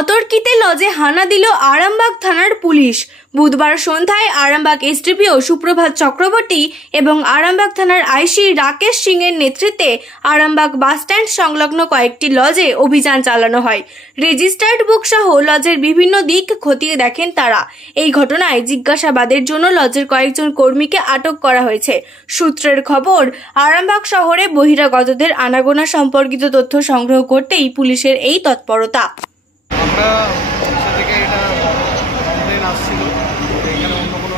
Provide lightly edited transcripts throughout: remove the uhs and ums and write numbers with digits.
অতর্কিতে লজে হানা দিল আরামবাগ থানার পুলিশ। বুধবার সন্ধ্যায় আরামবাগ এসডিপিও সুপ্রভাত চক্রবর্তী এবং আরামবাগ থানার আইসি রাকেশ সিং এর নেতৃত্বে আরামবাগ বাসস্ট্যান্ড সংলগ্ন কয়েকটি লজে অভিযান চালানো হয়। রেজিস্টার্ড বুক সহ লজের বিভিন্ন দিক খতিয়ে দেখেন তারা। এই ঘটনায় জিজ্ঞাসাবাদের জন্য লজের কয়েকজন কর্মীকে আটক করা হয়েছে। সূত্রের খবর, আরামবাগ শহরে বহিরাগতদের আনাগোনা সম্পর্কিত তথ্য সংগ্রহ করতেই পুলিশের এই তৎপরতা। আমরা থেকে এটা কমপ্লেন আসছিল এখানে অন্য কোনো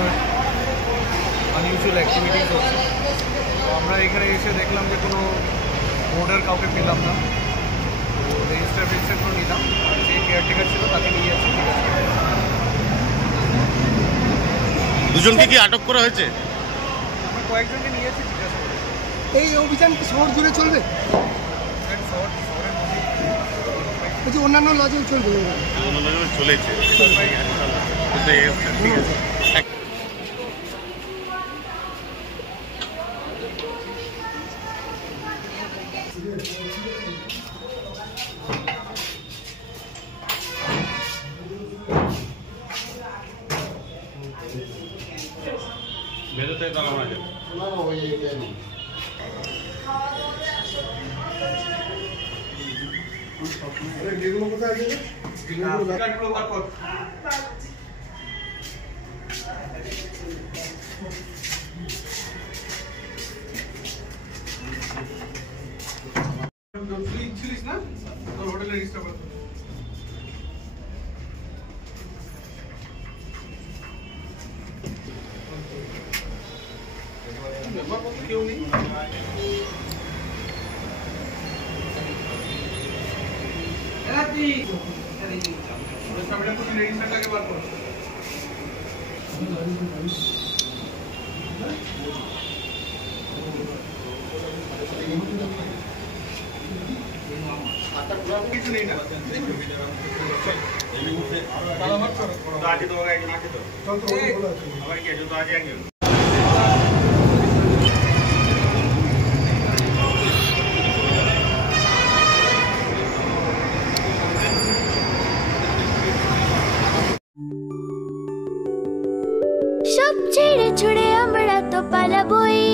আনইউজুয়াল অ্যাক্টিভিটিস হচ্ছে। তো আমরা এখানে এসে দেখলাম যে কোনো বোর্ডার কাউকে পেলাম না। তো রেজিস্টার করে নিলাম, যে কেয়ারটেকার ছিল তাকে নিয়ে আসছি। ঠিক আছে, দুজনকে কি আটক করা হয়েছে? আমরা কয়েকজনকে নিয়েছি জিজ্ঞাসা করে। এই অভিযান কি শহর জুড়ে চলবে? শহরের মধ্যে অন্যান্য লজেও চলবে? চলেছে। ঠিক আছে। বেরোতে তালা মারা যাবে না, ওই যেগুলো কোথায় আছে ছিলিস না তোর হোটেলে রেজিস্টার করতে। কেউ নেই, রেজিস্টারটাকে বার করো। কিছু নেই না, আছে তো একজন আছে তো, আবার কি আছে তো আছে একজন। সব ছেড়ে ছুড়ে আমরা তো পালাবই,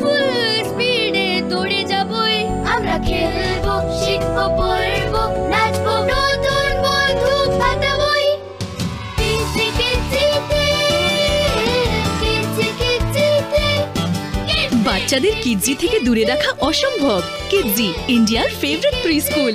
ফুল স্পিডে দৌড়ে যাবই। আমরা খেলবো, শিখবো, পড়বো, নাচবো, নতুন বন্ধু পাতাবই। বাচ্চাদের কিডজি থেকে দূরে রাখা অসম্ভব। কিডজি, ইন্ডিয়ার ফেভারিট প্রি স্কুল।